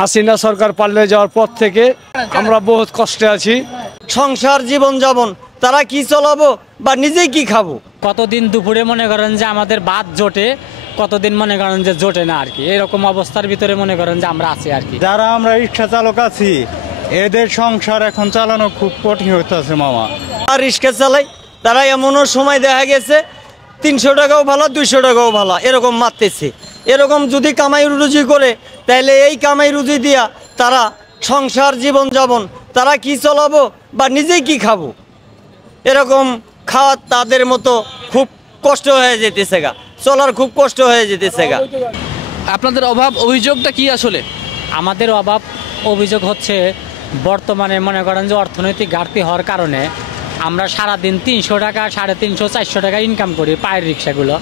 হাসিনা সরকার পাল্টে যাওয়ার পর থেকে আমরা বহুত কষ্টে আছি। সংসার জীবন যাপন তারা কি চালাবো বা নিজেই কি খাবো। কতদিন দুপুরে মনে করেন যে আমাদের ভাত জোটে, কতদিন মনে করেন যে জোটে না আর কি। এরকম অবস্থার ভিতরে মনে করেন যে আমরা আছি আর কি। যারা আমরা রিক্সা চালক আছি এদের সংসার এখন চালানো খুব কঠিন হইতেছে মামা। আর রিক্সা চালাই তারা এমনও সময় দেখা গেছে 300 টাকাও ভালো 200 টাকাও ভালো এরকম মারতেছে। এরকম যদি কামাই রুজি করে তাহলে এই কামাই রুজি দিয়া তারা সংসার জীবন যাপন তারা কি চালাবো বা নিজেই কি খাবো। এরকম খাওয়া তাদের মতো খুব কষ্ট হয়ে যেতেছে গা, চলার খুব কষ্ট হয়ে যেতেছে গা। আপনাদের অভাব অভিযোগটা কি আসলে? আমাদের অভাব অভিযোগ হচ্ছে বর্তমানে মনে করেন যে অর্থনৈতিক ঘাটতি হওয়ার কারণে আমরা সারাদিন 300 টাকা 350 400 টাকা ইনকাম করি পায়ের রিক্সাগুলো।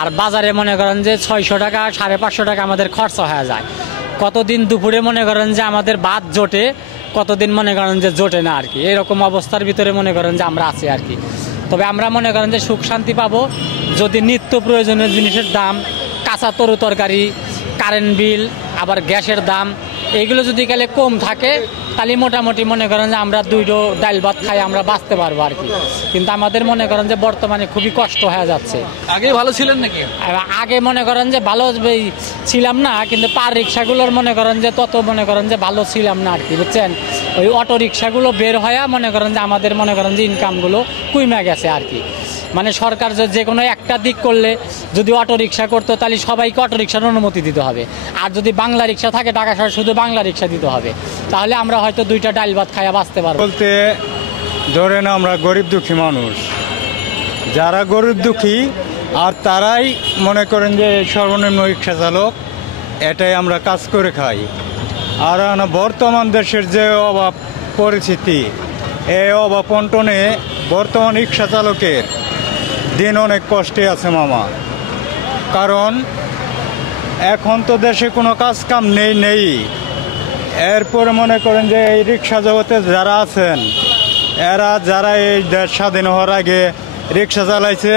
আর বাজারে মনে করেন যে 600 টাকা 550 টাকা আমাদের খরচা হয়ে যায়। কতদিন দুপুরে মনে করেন যে আমাদের ভাত জোটে, কতদিন মনে করেন যে জোটে না আর কি। এরকম অবস্থার ভিতরে মনে করেন যে আমরা আছি আর কি। তবে আমরা মনে করেন যে সুখ শান্তি পাবো যদি নিত্য প্রয়োজনীয় জিনিসের দাম, কাঁচা তরু তরকারি, কারেন্ট বিল, আবার গ্যাসের দাম এইগুলো যদি গেলে কম থাকে তাহলে মোটামুটি মনে করেন যে আমরা দুইটো ডাল ভাত খাই আমরা বাঁচতে পারবো আর কি। কিন্তু আমাদের মনে করেন যে বর্তমানে খুবই কষ্ট হয়ে যাচ্ছে। আগে ভালো ছিলেন নাকি? আগে মনে করেন যে ভালো ছিলাম না, কিন্তু পার রিক্সাগুলোর মনে করেন যে তত মনে করেন যে ভালো ছিলাম না আর কি, বুঝছেন। ওই অটো রিক্সাগুলো বের হয়ে মনে করেন যে আমাদের মনে করেন যে ইনকামগুলো কমে গেছে আর কি। মানে সরকার যে কোনো একটা দিক করলে যদি অটো রিক্সা করতো তাহলে সবাইকে অটো রিক্সার অনুমতি দিতে হবে। আর যদি বাংলা রিক্সা থাকে ঢাকা শহরে শুধু বাংলা রিক্সা দিতে হবে, তাহলে আমরা হয়তো দুইটা ডাল ভাত খাইয়া বাঁচতে পারবো। বলতে ধরেন আমরা গরিব দুঃখী মানুষ, যারা গরিব দুঃখী আর তারাই মনে করেন যে সর্বনিম্ন রিক্সা চালক, এটাই আমরা কাজ করে খাই। আর বর্তমান দেশের যে অভাব পরিস্থিতি, এই অভাব বন্টনে বর্তমান রিক্সা চালকের দিন অনেক কষ্টে আছে মামা। কারণ এখন তো দেশে কোনো কাজ কাম নেই। এরপরে মনে করেন যে এই রিক্সা জগতে যারা আছেন যারা এই দেশ স্বাধীন হওয়ার আগে রিক্সা চালাইছে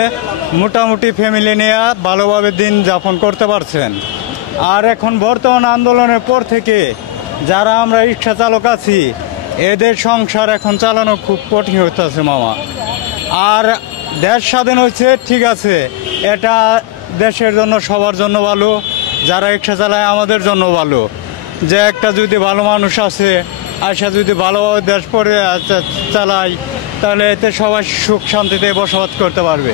মোটামুটি ফ্যামিলি নিয়ে ভালোভাবে দিন যাপন করতে পারছেন। আর এখন বর্তমান আন্দোলনের পর থেকে যারা আমরা রিক্সা চালক আছি এদের সংসার এখন চালানো খুব কঠিন হইতেছে মামা। আর দেশ স্বাধীন হয়েছে ঠিক আছে, এটা দেশের জন্য সবার জন্য ভালো, যারা রিক্সা চালায় আমাদের জন্য ভালো। যে একটা যদি ভালো মানুষ আছে আশা যদি ভালোভাবে দেশ পরে চালায় তাহলে এতে সবাই সুখ শান্তিতে বসবাস করতে পারবে।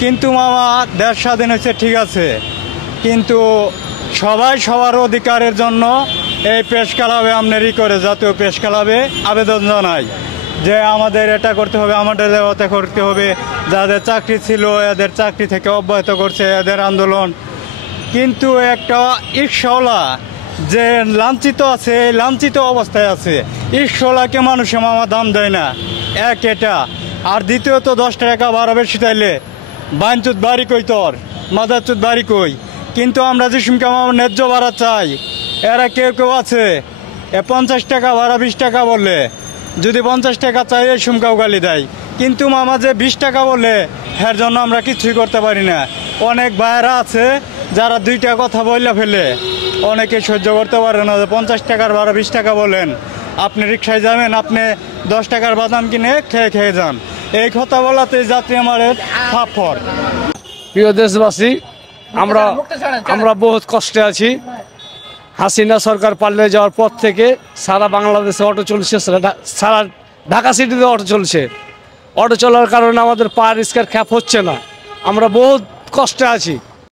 কিন্তু মামা দেশ স্বাধীন হয়েছে ঠিক আছে, কিন্তু সবাই সবার অধিকারের জন্য এই প্রেস ক্লাবে আমনেরই করে জাতীয় প্রেস ক্লাবে আবেদন জানাই যে আমাদের এটা করতে হবে, আমাদের ওটা করতে হবে। যাদের চাকরি ছিল এদের চাকরি থেকে অব্যাহত করছে এদের আন্দোলন। কিন্তু একটা রিক্সাওয়ালা যে লাঞ্ছিত আছে, এই লাঞ্ছিত অবস্থায় আছে। রিক্সাওয়ালাকে মানুষে মামা দাম দেয় না, এক এটা। আর দ্বিতীয়ত 10 টাকা ভাড়া বেশি চাইলে বাইনচুত বাড়ি কই তোর মাদারচুত বাড়ি কই। কিন্তু আমরা যে সুমকে আমার ন্যায্য ভাড়া চাই, এরা কেউ আছে 50 টাকা ভাড়া 20 টাকা বললে, যদি 50 টাকা চাই এই সুমকাও গালি দেয়। কিন্তু মামা যে 20 টাকা বলে এর জন্য আমরা কিছুই করতে পারি না। অনেক ভাইয়েরা আছে যারা 2টা কথা বললে ফেলে, অনেকে সহ্য করতে পারে না যে 50 টাকার ভাড়া 20 টাকা বলেন, আপনি রিক্সায় যাবেন, আপনি 10 টাকার বাদাম কিনে খেয়ে যান। এই কথা বলাতে যাত্রী আমার থাপ্পড়। প্রিয় দেশবাসী, আমরা বহুত কষ্টে আছি। হাসিনা সরকার পাল্টে যাওয়ার পর থেকে সারা বাংলাদেশে অটো চলছে, সারা ঢাকা সিটিতে অটো চলছে। অটো চলার কারণে আমাদের পার রিক্সার খ্যাপ হচ্ছে না, আমরা বহুত কষ্টে আছি।